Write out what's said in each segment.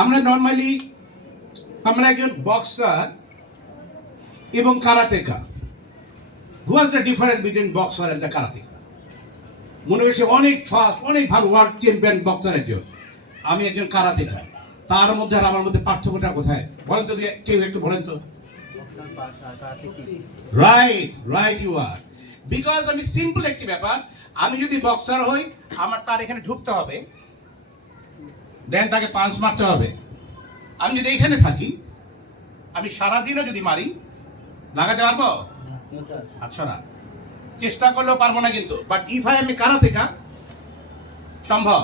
আমরা নর্মালি আমরা একজন বক্সার এবং karateka. What's the difference between boxer and the karateka? মনে হচ্ছে অনেক ফাস্ট, অনেক ভালো ওয়ার্ল্ড চ্যাম্পিয়ন বক্সার একজন, আমি একজন কারাতেকা। তার মধ্যে আর আমার মধ্যে পার্থক্যটা কোথায় বলেন তো, কেউ একটু বলেন তো। Right right you are. Because আমি সিম্পল একটি ব্যাপার, আমি যদি বক্সার হই আমার তার এখানে ঢুকতে হবে, দেন তাকে পাঞ্চ মারতে হবে। আমি যদি এইখানে থাকি, আমি সারাদিনও যদি মারি লাগাতে পারবো? আচ্ছা না, চেষ্টা করলেও পারবো না কিন্তু। But if I am a karateka, সম্ভব।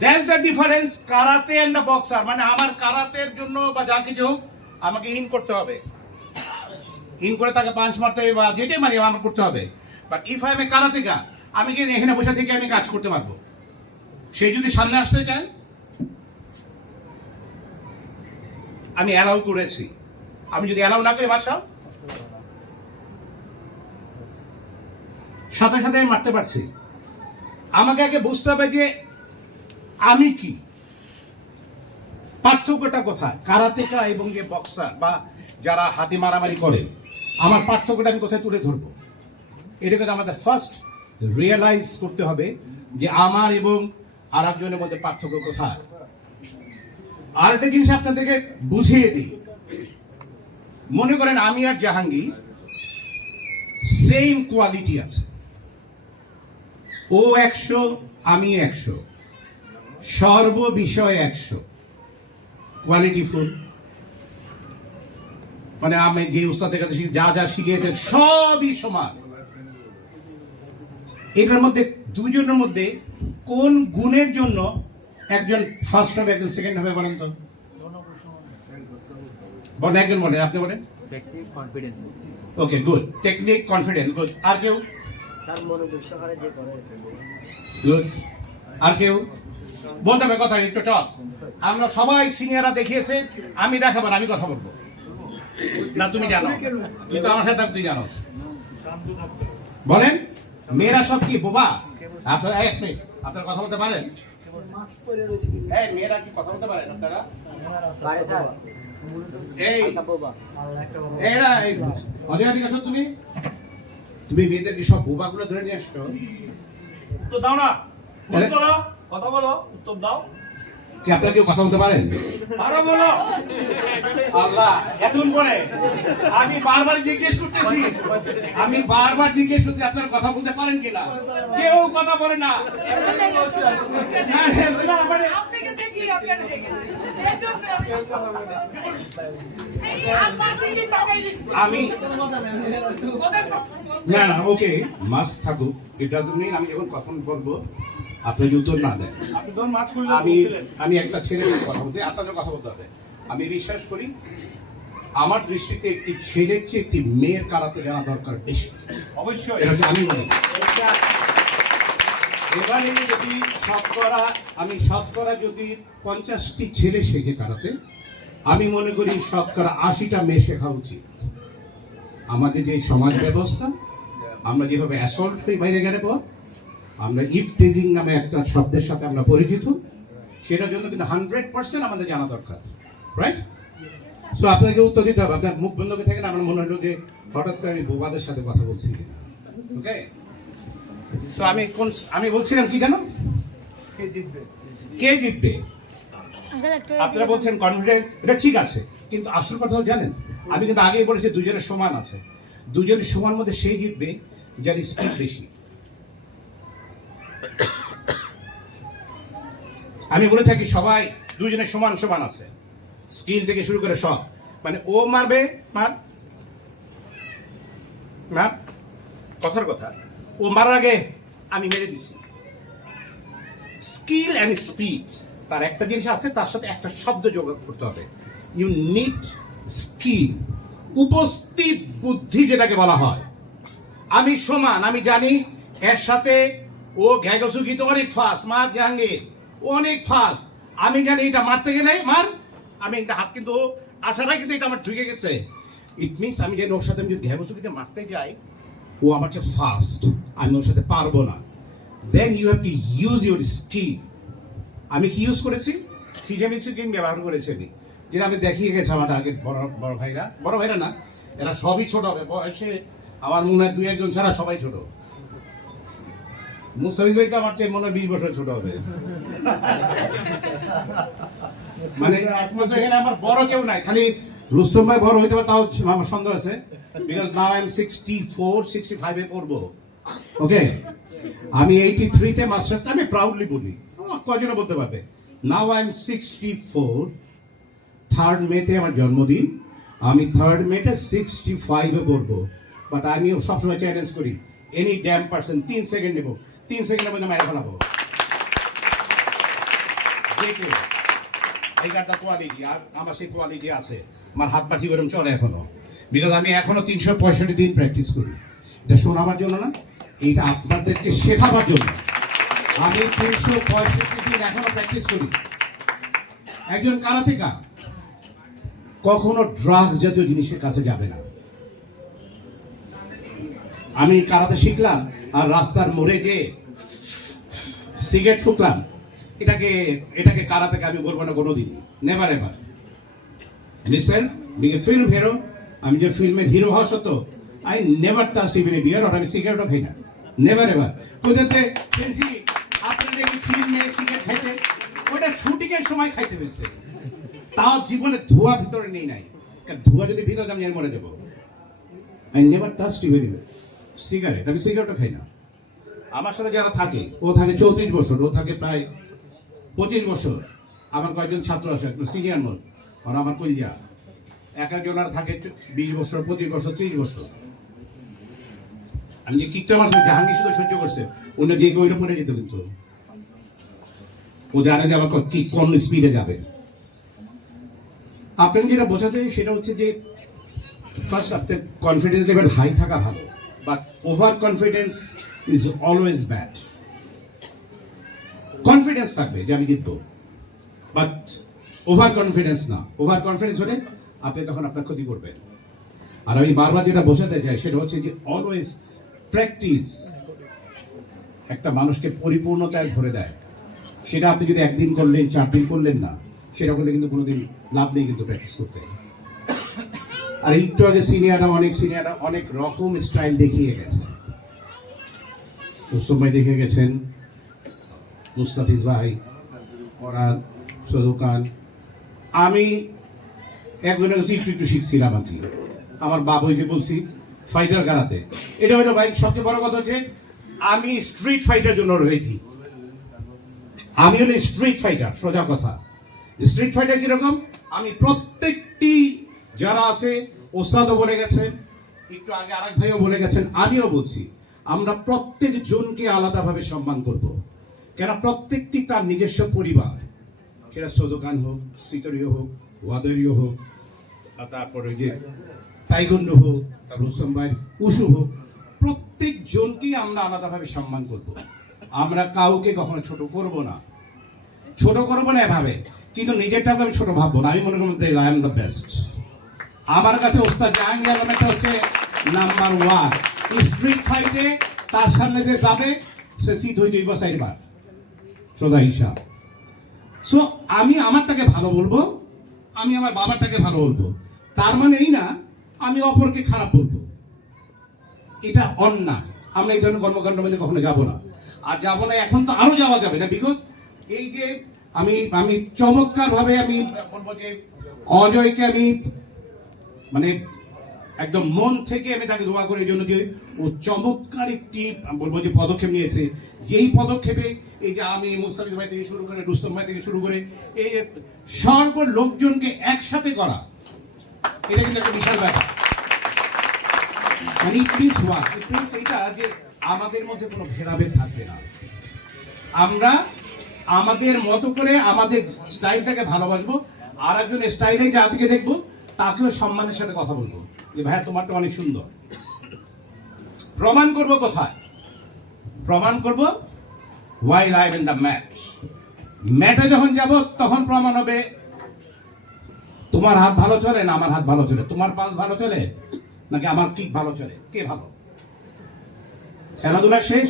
That's the difference karate and the boxer. মানে আমার কারাতের জন্য বা যা কিছু হোক আমাকে ইন করতে হবে, ইন করে তাকে পাঞ্চ মারতে হবে বা যেটাই মারি আমার করতে হবে। But if I am a কারাতেকা, আমি কি এখানে বসে থেকে আমি কাজ করতে পারবো? সে যদি সামনে আসতে চায়, আমি অ্যালাউ করেছি। আমি যদি অ্যালাউ না করি বাসা, সাথে সাথে আমি মারতে পারছি। আমাকে আগে বুঝতে হবে যে আমি কি, পার্থক্যটা কোথায় কারাতেকা এবং যে বক্সার বা যারা হাতে মারামারি করে, আমার পার্থক্যটা আমি কোথায় তুলে ধরবো? এটাকে আমাদের ফার্স্ট রিয়েলাইজ করতে হবে যে আমার এবং আর একজনের মধ্যে পার্থক্য কোথায়। আর একটা জিনিস আপনাদেরকে বুঝিয়ে দিই। মনে করেন আমি আর জাহাঙ্গীর সেম কোয়ালিটি আছে, ও 100 আমি 100, সর্ব বিষয় 100, কোয়ালিটি ফুল। মানে আমি যে উস্তাদের কাছে যা যা শিখিয়েছেন সবই সমান। এটার মধ্যে দুজনের মধ্যে কোন গুণের জন্য একজন ফার্স্ট হবে একজন সেকেন্ড হবে বলেন তো? বলেন, একজন বলেন, আপনি বলেন। Technique, confidence. Okay, good. Technique, confidence, good. আর কেউ? স্যার মনোযোগ সহকারে যে করে। গুড। আর কেউ বলতে হবে কথা? একটু টক। আমরা সবাই সিনিয়ররা দেখিয়েছে, আমি দেখাবো না, আমি কথা বলবো না। তুমি জানো, তুই তো আমার সাথে তুই জানোস। বলেন, মেয়েরা সব কি বোবা? আপনারা এক মিনিট, আপনারা কথা বলতে পারেন? এই মেয়েরা কি কথা বলতে পারেন আপনারা? পারে স্যার। এই এরা এই অধিকারী আছো তুমি? তুমি মেয়েদের কি সব বোবাগুলো ধরে নিয়ে আসছো? উত্তর দাও না, বলো, কথা বলো, উত্তর দাও। কি আপনারা কেউ কথা বলতে পারেন? আরো বলো। আল্লাহ, এতক্ষণ পরে আমি বারবার জিজ্ঞেস করতেছি, আপনারা কথা বলতে পারেন কিনা? কেউ কথা বলে না। আমি না না, ওকে মাস থাকুক, ইট ডাজন্ট মিন আমি যখন কথা বলবো আপনি যদি উত্তর না দেন। আমি একটা ছেলের কথা বলতে, আপনাদের কথা বলতে হবে। আমি বিশ্বাস করি আমার দৃষ্টিতে একটি ছেলের চেয়ে একটি মেয়ের কারাতে জানা দরকার বেশি। অবশ্যই এটা হচ্ছে আমি মনে করি। এবারে যদি শতকরা যদি 50টি ছেলে শেখে কারাতে, আমি মনে করি শতকরা 80টা মেয়ে শেখা উচিত। আমাদের যে সমাজ ব্যবস্থা, আমরা যেভাবে অ্যাসল্ট হই বাইরে গেলে পর, আমরা ইফ টেজিং নামে একটা শব্দের সাথে আমরা পরিচিত, সেটার জন্য কিন্তু 100% আমাদের জানা দরকার, রাইট? সো আপনাকে উত্তর দিতে হবে। আপনার মুখ বন্ধ করে থাকেন, আমার মনে হলো যে হঠাৎ করে আমি বোবাদের সাথে কথা বলছি। ওকে, সো আমি বলছিলাম কি জানো, কে জিতবে? আপনারা বলছেন কনফিডেন্স, এটা ঠিক আছে, কিন্তু আসল কথা জানেন, আমি কিন্তু আগেই বলেছি দুজনের সমান আছে। দুজনের সমান মধ্যে সেই জিতবে যার স্পিড বেশি। আমি বলে থাকি সবাই দুজনের সমান সমান আছে, স্কিল থেকে শুরু করে সব। মানে ও মারবে, মার কথার কথা, ও মারার আগে আমি মেরে দিছি। স্কিল অ্যান্ড স্পিড, তার একটা জিনিস আছে, তার সাথে একটা শব্দ যোগ করতে হবে। ইউ নিড স্কিল, উপস্থিত বুদ্ধি যেটাকে বলা হয়। আমি সমান, আমি জানি এর সাথে ও ঘ্যাগসুকি তো অনেক ফাস্ট, মার জাহাঙ্গীর অনেক ফাস্ট। আমি জানি এটা মারতে গেলে মার, আমি একটা হাত কিন্তু আসাটাই কিন্তু এটা আমার ঢুকে গেছে। ইট মিনস আমি জানি ওর সাথে আমি যদি ঘ্যাগসুকিতে মারতে যাই, ও আমার চেয়ে ফাস্ট, আমি ওর সাথে পারবো না। Then you have to use your skill. আমি কি ইউজ করেছি, হিজামিসি ক্রিম ব্যবহার করেছি আমি, যেটা আমি দেখিয়ে গেছি আমার আগের বড় ভাইরা না, এরা সবই ছোট হবে বয়সে, আমার মনে হয় 2-1 জন ছাড়া সবাই ছোট। মুস্তাফিজ ভাই তো আমার চেয়ে মনে হয় 20 বছর ছোট হবে। মানে একমাত্র এখানে আমার বড় কেউ নাই, খালি রুস্তম ভাই বড় হইতে পারে, তাও আমার সন্দেহ আছে, বিকজ নাও আই এম 65 এ পড়বো। ওকে, আমি 83 তে মাস্টার্স, আমি প্রাউডলি বলি, কজনে বলতে পারবে। নাও আই এম 64, 3rd মেতে আমার জন্মদিন, আমি 3rd মেতে 65 এ পড়বো। বাট আমিও সবসময় চ্যালেঞ্জ করি, এনি ড্যাম পার্সন 3 সেকেন্ড নেবো, 3 সেকেন্ডের মধ্যে মাইরে ফেলাবো। এই গানটা কোয়ালিটি, আর আমার সেই কোয়ালিটি আছে, আমার হাত পাখি বেরম চলে এখনো, বিকজ আমি এখনো 365 দিন প্র্যাকটিস করি। এটা শোনাবার জন্য না, এটা আপনাদেরকে শেখাবার জন্য। আমি 365 দিন এখনো প্র্যাকটিস করি। একজন কারাতেকার কখনো ড্রাগস জাতীয় জিনিসের কাছে যাবে না। আমি কারাতে শিখলাম আর রাস্তার মোড়ে যে সিগারেট ফুকলাম, এটাকে কারাতেকে আমি বলবো না কোনোদিন, never ever. Myself being a film hero, আমি যে ফিল্মের হিরো হওয়া সত্ত্বেও I never touched even a beer, আর আমি সিগারেটও খাই না, নেভার এভার। কোথাতে শুনছি আপনি দেখি ফিল্মে সিগারেট খাইতে, ওটা শুটিংয়ের সময় খাইতে হয়েছে, তাও জীবনে ধোঁয়া ভিতরে নেই নাই, কারণ ধোঁয়া যদি ভিতরে আমি মরে যাবো। I never touched even cigarette, আমি সিগারেটও খাই না। আমার সাথে যারা থাকে, ও থাকে 34 বছর, ও থাকে প্রায় 25 বছর। আমার কয়েকজন ছাত্র আছে একটু সিনিয়র মোড, আর আমার কলিজা, এক একজন আর থাকে 20 বছর, 25 বছর, 30 বছর। আমি যে কিকটা মারছি, জাহাঙ্গীর শুধু সহ্য করছে, অন্য যে কেউ পড়ে যেত, কিন্তু ও জানে যে আমার কি কোন স্পিডে যাবে। আপনাকে যেটা বোঝাতে সেটা হচ্ছে যে ফার্স্ট আপনার কনফিডেন্স লেভেল হাই থাকা ভালো, but over confidence is always bad. Confidence থাকবে যে আমি জিতবো, বাট ওভার কনফিডেন্স না। ওভার কনফিডেন্স হলে আপনি তখন আপনার ক্ষতি করবেন। আর আমি বারবার যেটা বোঝাতে চাই সেটা হচ্ছে যে অলওয়েজ প্র্যাকটিস একটা মানুষকে পরিপূর্ণতায় ভরে দেয়। সেটা আপনি যদি 1 দিন করলেন, 4 দিন করলেন না, সেটা করলে কিন্তু কোনোদিন লাভ নেই কিন্তু প্র্যাকটিস করতে। আর একটু আগে সিনিয়ররা অনেক রকম স্টাইল দেখিয়ে গেছে। রুস্তম ভাই দেখিয়ে গেছেন, মুস্তাফিজ ভাই, ফরাদ, সদুকান। আমি একজনের কাছে একটু শিখছিলাম আর কি। আমার বাবুকে বলছি ফাইটার কারাতে, এটা হলো ভাই সবচেয়ে বড় কথা হচ্ছে আমি স্ট্রিট ফাইটার জন্য রেডি। আমি হলো স্ট্রিট ফাইটার, সোজা কথা। স্ট্রিট ফাইটার কিরকম, আমি প্রত্যেকটি যারা আছে, ওস্তাদও বলে গেছেন, একটু আগে আরেক ভাইও বলে গেছেন, আমিও বলছি, আমরা প্রত্যেক জনকে আলাদাভাবে সম্মান করব। কেন, প্রত্যেকটি তার নিজস্ব পরিবার, সেটা সদোকান হোক, সিতরীয় হোক, ওয়াদরীয় হোক, তারপরে যে তাইগন্ডু হোক, রুস্তম ভাই উশু হোক, প্রত্যেক জনকেই আমরা আলাদাভাবে সম্মান করব। আমরা কাউকে কখনো ছোট করব না, এভাবে, কিন্তু নিজেরটাকে আমি ছোট ভাববো না। আমি মনে করবো আই এম দ্য বেস্ট। আমার কাছে ওস্তাদ জাহাঙ্গীর আলমটা হচ্ছে নাম্বার 1। স্ট্রিট ফাইটে তার সামনে যে যাবে সে সিট হয়ে 2 বা 4 বার, সোজা হিসাব। সো আমি আমারটাকে ভালো বলবো, আমি আমার বাবারটাকে ভালো বলবো, তার মানে এই না আমি অপরকে খারাপ বলবো, এটা অন্যায়। আমরা এই ধরনের কর্মকাণ্ডের মধ্যে কখনো যাবো না, আর যাবো না, এখন তো আরো যাওয়া যাবে না। বিকজ এই যে আমি চমৎকার ভাবে আমি বলবো যে অজয়কে আমি মানে একদম মন থেকে আমি তাকে দোয়া করি এই জন্য যে ও চমৎকার একটি বলবো যে পদক্ষেপ নিয়েছে। যেই পদক্ষেপে এই যে আমি মুস্তাফিজ ভাই থেকে শুরু করে, রুস্তম ভাই থেকে শুরু করে, এই সর্ব লোকজনকে একসাথে করা, এটা কিন্তু একটা বিশাল ব্যাপার। মানে এইটা যে আমাদের মধ্যে কোনো ভেদাভেদ থাকবে না, আমরা আমাদের মতো করে আমাদের স্টাইলটাকে ভালোবাসবো, আর একজনের স্টাইলে জাতিকে দেখবো, তাকেও সম্মানের সাথে কথা বলবো যে ভাইয়া তোমারটা অনেক সুন্দর। প্রমাণ করবো কোথায়? প্রমাণ করবো while I am in the match। ম্যাটে যখন যাব তখন প্রমাণ হবে তোমার হাত ভালো চলে না আমার হাত ভালো চলে, তোমার পাঁচ ভালো চলে নাকি আমার কিক ভালো চলে, কে ভালো। খেলাধুলা শেষ,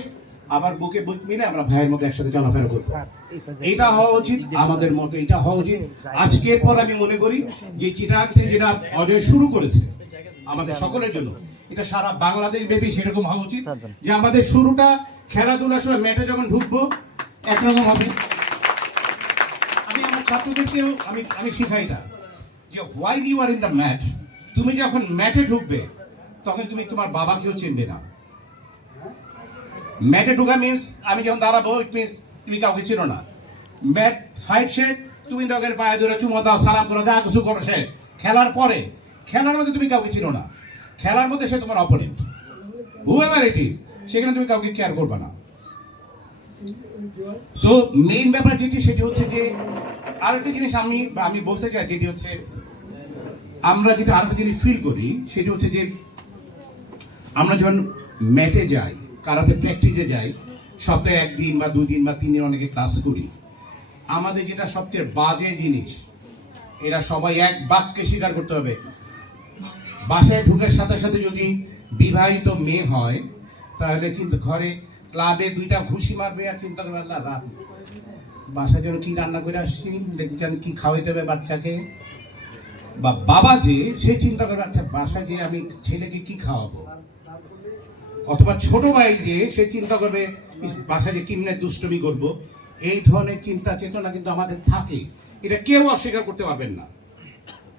আবার বুকে বুক মিলে আমরা ভাইয়ের মধ্যে একসাথে চলাফেরা করবো। স্যার এই প্রজেক্ট এইটা হওয়া উচিত আমাদের মতো, এটা হওয়া উচিত। আজকের পর আমি মনে করি যে চিটাগাং থেকে যেটা অজয় শুরু করেছে আমাদের সকলের জন্য, এটা সারা বাংলাদেশ ব্যাপী সেরকম হওয়া উচিত। যে আমাদের শুরুটা খেলাধুলার সময় ম্যাটে যখন ঢুকবো একরকম হবে। আমি আমার ছাত্রদেরকেও আমি শিখাই না যে while you are in the match, তুমি যখন ম্যাটে ঢুকবে তখন তুমি তোমার বাবাকেও চিনবে না। ম্যাটে ঢুকা মিন্স আমি যখন দাঁড়াবো ইট মিন্স তুমি কাউকে চিনো না। ম্যাট ফাইট শেষ, তুমি ডগের পায়ে ধরে চুমো দাও, সালাম করো, যা কিছু করো শেষ। খেলার পরে খেলার মধ্যে তুমি কাউকে চিনো না, খেলার মধ্যে সে তোমার অপোনেন্ট, হুএভার ইট ইজ, সেখানে তুমি কাউকে কেয়ার করবে না। সো মেইন ব্যাপার যেটি সেটি হচ্ছে যে আরেকটা জিনিস আমি বলতে চাই, যেটি হচ্ছে আমরা যেটা আরেকটা জিনিস ফিল করি সেটি হচ্ছে যে আমরা যখন ম্যাটে যাই, কারাতে প্র্যাকটিসে যাই, সপ্তাহে 1 দিন বা 2 দিন বা 3 দিন অনেকে ক্লাস করি, আমাদের যেটা সবচেয়ে বাজে জিনিস, এরা সবাই এক বাক্যে স্বীকার করতে হবে, বাসায় ঢুকের সাথে সাথে যদি বিবাহিত মেয়ে হয় তাহলে ঘরে ক্লাবে 2টা ঘুষি মারবে আর চিন্তা করবে আল্লাহ রাত বাসায় যেন কি রান্না করে আসছি, দেখছেন কি খাওয়াইতে হবে বাচ্চাকে। বা বাবা যে সে চিন্তা করবে আচ্ছা বাসায় যে আমি ছেলেকে কি খাওয়াবো, অথবা ছোট ভাই যে সে চিন্তা করবে বাসায় যে কিমনে দুষ্টমি করবো। এই ধরনের চিন্তা চেতনা কিন্তু আমাদের থাকে, এটা কেউ অস্বীকার করতে পারবেন না,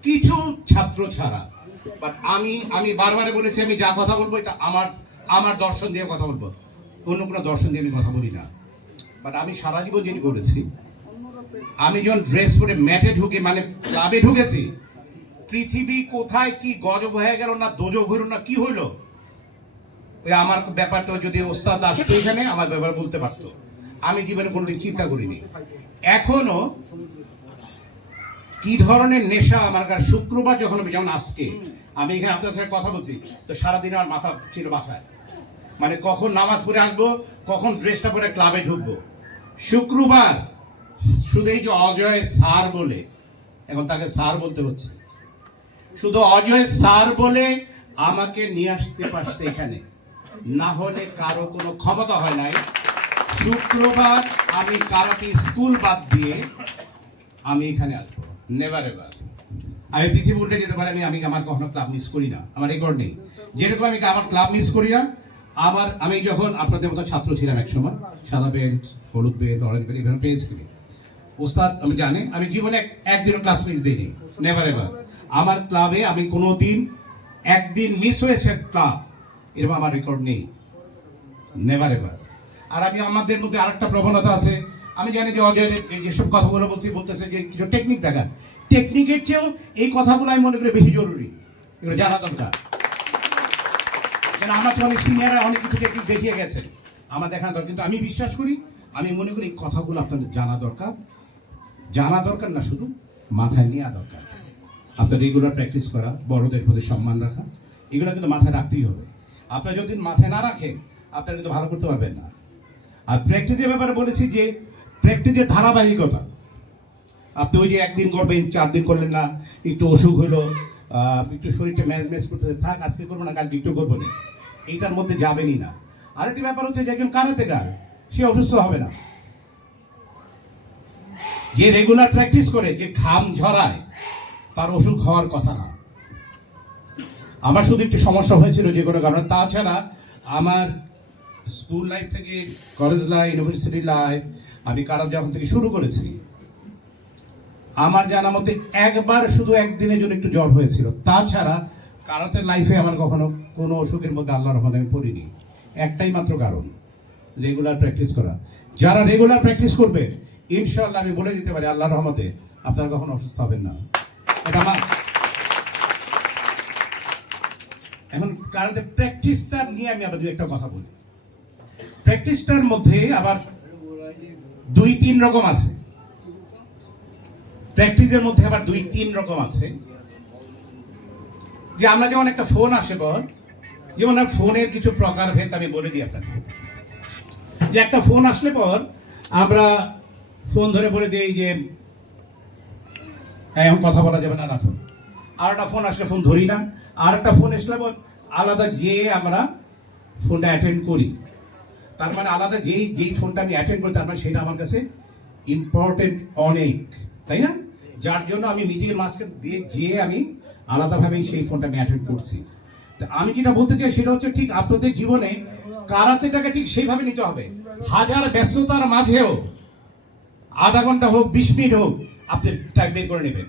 কিছু ছাত্র ছাড়া। বাট আমি বারবার বলেছি আমি যা কথা বলবো এটা আমার দর্শন দিয়ে কথা বলবো, অন্য কোনো দর্শন দিয়ে আমি কথা বলি না। বাট আমি সারা জীবন যেটি করেছি, আমি যখন ড্রেস পরে ম্যাটে ঢুকে মানে ক্লাবে ঢুকেছি, পৃথিবী কোথায় কি গজব হয়ে গেল না দোজক হইল না কি হইলো, ওই আমার ব্যাপারটা যদি ওস্তাদ আসতো এখানে আমার ব্যাপার বলতে পারতো। আমি জীবনে কোনোদিন চিন্তা করিনি। এখনো কি ধরনের নেশা আমার কাছে, শুক্রবার যখন আমি যেমন আজকে আমি এখানে আপনার সাথে কথা বলছি, তো সারাদিন আমার মাথা ছিল বাসায়, মানে কখন নামাজ পড়ে আসবো, কখন ড্রেসটা পরে ক্লাবে ঢুকবো। শুক্রবার শুধু এই যে অজয় স্যার বলে, এখন তাকে স্যার বলতে হচ্ছে, শুধু অজয় স্যার বলে আমাকে নিয়ে আসতে পারছে এখানে, না হলে কারো কোনো ক্ষমতা হয় নাই। শুক্রবার আমি কারাতে স্কুল বাদ দিয়ে আমি এখানে আসবো, নেভার এভার। আমি পৃথিবী উল্টে যেতে পারি, আমি আমার কখনো ক্লাব মিস করি না, আমার রেকর্ড নেই। যেরকম আমি আমার ক্লাব মিস করি না, আবার আমি যখন আপনাদের মতো ছাত্র ছিলাম একসময়, সাদা বেল্ট, হলুদ বেল্ট, অরেঞ্জ বেল্ট এভাবে পেয়েছি, ওস্তাদ আমি জানি আমি জীবনে একদিনও ক্লাস মিস দিইনি, নেভার এভার। আমার ক্লাবে আমি কোনোদিন একদিন মিস হয়েছে ক্লাব, এরকম আমার রেকর্ড নেই, নেভার এভার। আর আমি আমাদের মধ্যে আরেকটা প্রবণতা আছে, আমি জানি যে অজয় যেসব কথাগুলো বলতেছে যে কিছু টেকনিক দেখা, টেকনিকের চেয়েও এই কথাগুলো আমি মনে করি বেশি জরুরি, এগুলো জানা দরকার। কেন আমার অনেক সিনিয়ররা অনেক কিছু টেকনিক দেখিয়ে গেছে, আমার দেখানো দরকার। কিন্তু আমি বিশ্বাস করি, আমি মনে করি এই কথাগুলো আপনাদের জানা দরকার না, শুধু মাথায় নেওয়া দরকার। আপনার রেগুলার প্র্যাকটিস করা, বড়দের প্রতি সম্মান রাখা, এগুলো কিন্তু মাথায় রাখতেই হবে। আপনার যদি মাথায় না রাখেন আপনারা কিন্তু ভালো করতে পারবেন না। আর প্র্যাকটিসের ব্যাপারে বলেছি যে প্র্যাকটিসের ধারাবাহিকতা, আপনি ওই যে 1 দিন করবেন 4 দিন করলেন না, একটু অসুখ হলো, একটু শরীরটা ম্যাজ করতেছে, থাক আজকে করবো না কালকে একটু করবো না, এইটার মধ্যে যাবেনই না। আরেকটি ব্যাপার হচ্ছে যে একজন কারাতে গার সে অসুস্থ হবে না, যে রেগুলার প্র্যাকটিস করে, যে ঘাম ঝরায়, তার অসুখ হওয়ার কথা না। আমার শুধু একটু সমস্যা হয়েছিল যে কোনো কারণে, তাছাড়া আমার স্কুল লাইফ থেকে কলেজ লাইফ, ইউনিভার্সিটি লাইফ, আমি কারাতে যখন থেকে শুরু করেছি, আমার জানা মতে একবার শুধু একদিনের জন্য একটু জ্বর হয়েছিল, তাছাড়া কারাতে লাইফে আমার কখনো কোনো অসুখের মধ্যে আল্লাহর রহমতে আমি পড়িনি। একটাই মাত্র কারণ, রেগুলার প্র্যাকটিস করা। যারা রেগুলার প্র্যাকটিস করবে ইনশাআল্লাহ আমি বলে দিতে পারি আল্লাহর রহমতে আপনারা কখনো অসুস্থ হবেন না, এটা আমার। এখন কারাতে প্র্যাকটিসটা নিয়ে আমি আবার একটা কথা বলি। প্র্যাকটিসটার মধ্যে আবার 2-3 রকম আছে, প্র্যাকটিসের মধ্যে আবার 2-3 রকম আছে। যে আমরা যেমন একটা ফোন আসে পর, যেমন ফোনের কিছু প্রকারভেদ আমি বলে দিই আপনাকে। যে একটা ফোন আসলে পর আমরা ফোন ধরে বলে দিই যে এখন কথা বলা যাবে না, রাখুন। আর একটা ফোন আসলে ফোন ধরি না, আর একটা ফোন আসলে পর আলাদা যে আমরা ফোনটা অ্যাটেন্ড করি। তার মানে আলাদা যেই ফোনটা আমি অ্যাটেন্ড করি তার মানে সেটা আমার কাছে ইম্পর্টেন্ট অনেক, তাই না? যার জন্য আমি মিটিংয়ের মাঝখানে দিয়ে যেয়ে আমি আলাদাভাবে সেই ফোনটা আমি অ্যাটেন্ড করছি। তা আমি যেটা বলতে চাই সেটা হচ্ছে ঠিক আপনাদের জীবনে কারাতেটাকে ঠিক সেইভাবে নিতে হবে। হাজার ব্যস্ততার মাঝেও আধা ঘন্টা হোক 20 মিনিট হোক আপনি টাইম বের করে নেবেন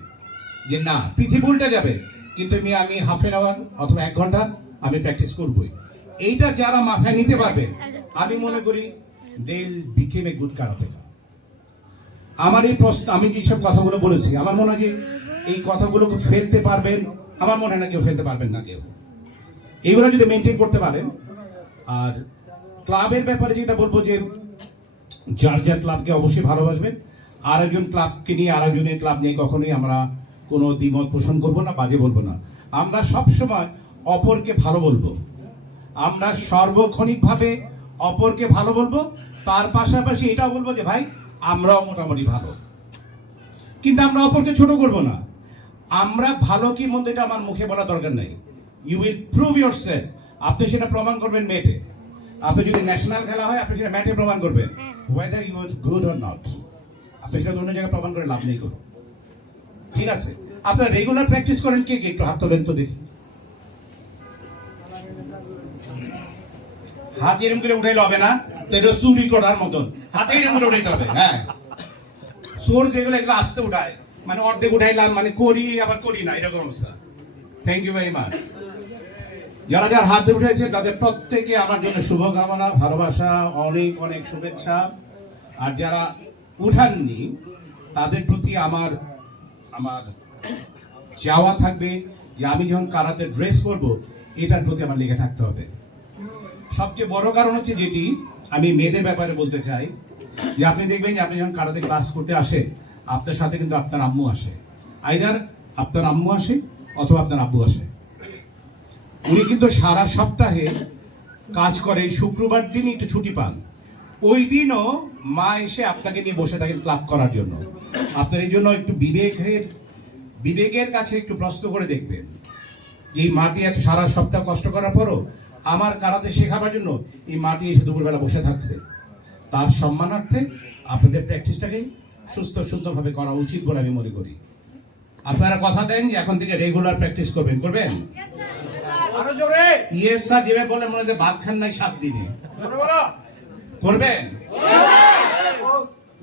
যে না পৃথিবী উল্টে যাবে কিন্তু আমি হাফ এন আওয়ার অথবা 1 ঘন্টা আমি প্র্যাকটিস করবই। এইটা যারা মাথায় নিতে পারবে আমি মনে করি they will become a good karateka. আমার এই প্রশ্ন আমি যেসব কথাগুলো বলেছি আমার মনে হয় যে এই কথাগুলোকে ফেলতে পারবেন, আমার মনে হয় না কেউ ফেলতে পারবেন না কেউ, এইগুলো যদি মেনটেন করতে পারেন। আর ক্লাবের ব্যাপারে যেটা বলবো যে যার যার ক্লাবকে অবশ্যই ভালোবাসবেন, আর একজন ক্লাবকে নিয়ে আর একজনের ক্লাব নিয়ে কখনোই আমরা কোনো দ্বিমত পোষণ করবো না, বাজে বলবো না। আমরা সবসময় অপরকে ভালো বলবো, আমরা সার্বক্ষণিকভাবে অপরকে ভালো বলবো, তার পাশাপাশি এটাও বলবো যে ভাই আমরাও মোটামুটি ভালো, কিন্তু আমরা অপরকে ছোট করবো না। আমরা ভালো কি মন্দ এটা আমার মুখে বলা দরকার নেই, ইউ উইল প্রুভ ইয়োরসেলফ। আপনি সেটা প্রমাণ করবেন মেটে, আপনি যদি ন্যাশনাল খেলা হয় আপনি সেটা ম্যাটে প্রমাণ করবেন whether you was good or not. আপনি সেটা অন্য জায়গায় প্রমাণ করে লাভ নেই করুন, ঠিক আছে? আপনারা রেগুলার প্র্যাকটিস করেন কে কে? একটু হাত তোলেন তো দেখি। হাত এরম করে উঠাইলে হবে না, তো এটা চুরি করার মতন হাতে এরম করে উঠাইতে হবে। হ্যাঁ, চোর যেগুলো এগুলো আস্তে উঠায়, মানে অর্ধেক উঠাইলাম মানে করি আবার করি না, এরকম অবস্থা। Thank you very much. যারা যারা হাত উঠেছে তাদের প্রত্যেকে আমার জন্য শুভকামনা, ভালোবাসা, অনেক অনেক শুভেচ্ছা। আর যারা উঠাননি তাদের প্রতি আমার চাওয়া থাকবে যে আমি যখন কারাতে ড্রেস করব এটার প্রতি আমার লেগে থাকতে হবে। সবচেয়ে বড় কারণ হচ্ছে যেটি আমি মেয়েদের ব্যাপারে বলতে চাই যে আপনি দেখবেন যে আপনি যখন কারাতে ক্লাস করতে আসেন আপনার সাথে কিন্তু আপনার আম্মু আসে, আইদার আপনার আম্মু আসে অথবা আপনার আব্বু আসে। উনি কিন্তু সারা সপ্তাহে কাজ করে, শুক্রবার দিন একটু ছুটি পান, ওই দিনও মা এসে আপনাকে নিয়ে বসে থাকেন ক্লাব করার জন্য। আপনার এই জন্য একটু বিবেকের কাছে একটু প্রশ্ন করে দেখবেন, এই মাটি এত সারা সপ্তাহ কষ্ট করার পরও আমার কারাতে শেখাবার জন্য এই মাটি এসে দুপুরবেলা বসে থাকছে। তার সম্মানার্থে আপনাদের প্র্যাকটিসটাকে সুস্থ সুন্দরভাবে করা উচিত বলে আমি মনে করি। আপনারা কথা দেন যে এখন থেকে রেগুলার প্র্যাকটিস করবেন? আরো জোরে ইয়েস স্যার, যেভাবে বলে মনে হচ্ছে ভাত খান নাই 7 দিনে। করবেন?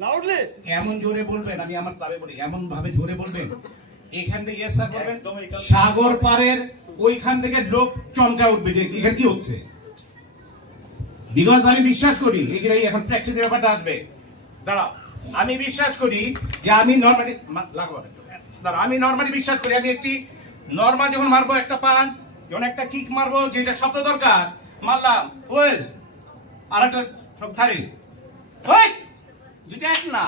লাউডলি এমন জোরে বলবেন, আমি আমার ক্লাবে বলি এমন ভাবে জোরে বলবেন এখান থেকে ইয়েস স্যার বলবেন, সাগর পারের ওইখান থেকে লোক চমকা উঠবে যে এখানে কি হচ্ছে। বিকজ আমি বিশ্বাস করি এই এখন প্র্যাকটিসের ব্যাপারটা আসবে। দাঁড়াও, আমি বিশ্বাস করি যে আমি নর্মালি বিশ্বাস করি আমি একটি নর্মাল যখন মারবো একটা পান, যখন একটা কিক মারবো যেটা শব্দ দরকার মারলাম, ওয়েস আর একটা সব থারিস, দুইটা এক না,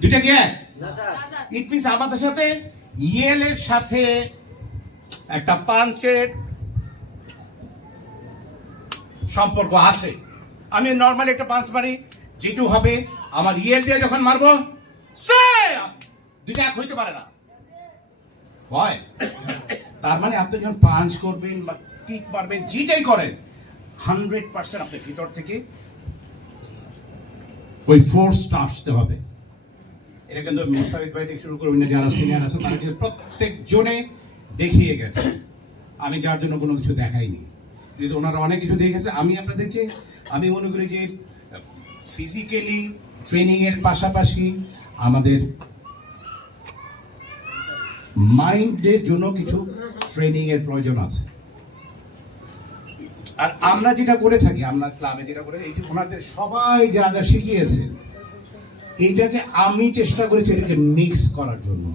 দুইটা কি এক? ইট মিনস আমাদের সাথে ইয়েলের সাথে একটা পাঞ্চের সম্পর্ক আছে। আমি নর্মালি একটা পাঞ্চ মারি, যেটু হবে আমার ইয়েল দিয়ে যখন মারবো দুইটা এক হইতে পারে না, হয়। তার মানে আপনি যখন পাঞ্চ করবেন বা কিক মারবেন যেটাই করেন 100% আপনার ভিতর থেকে ওই ফোর্সটা আসতে হবে। এটা কিন্তু মুস্তাফিজ ভাই থেকে শুরু করবেন না, যারা সিনিয়র আছে তারা কিন্তু প্রত্যেক জনে দেখিয়ে গেছে। আমি যার জন্য কোনো কিছু দেখাইনি, কিন্তু ওনারা অনেক কিছু দেখেছে। আমি আপনাদেরকে আমি মনে করি যে ফিজিক্যালি ট্রেনিং এর পাশাপাশি আমাদের মাইন্ডের জন্য কিছু ট্রেনিং এর প্রয়োজন আছে। আর আমরা যেটা করে থাকি, আমরা ক্লাবে যেটা করে, এই যে ওনাদের সবাই যা যা শিখিয়েছে এইটাকে আমি চেষ্টা করেছি এটাকে মিক্স করার জন্য।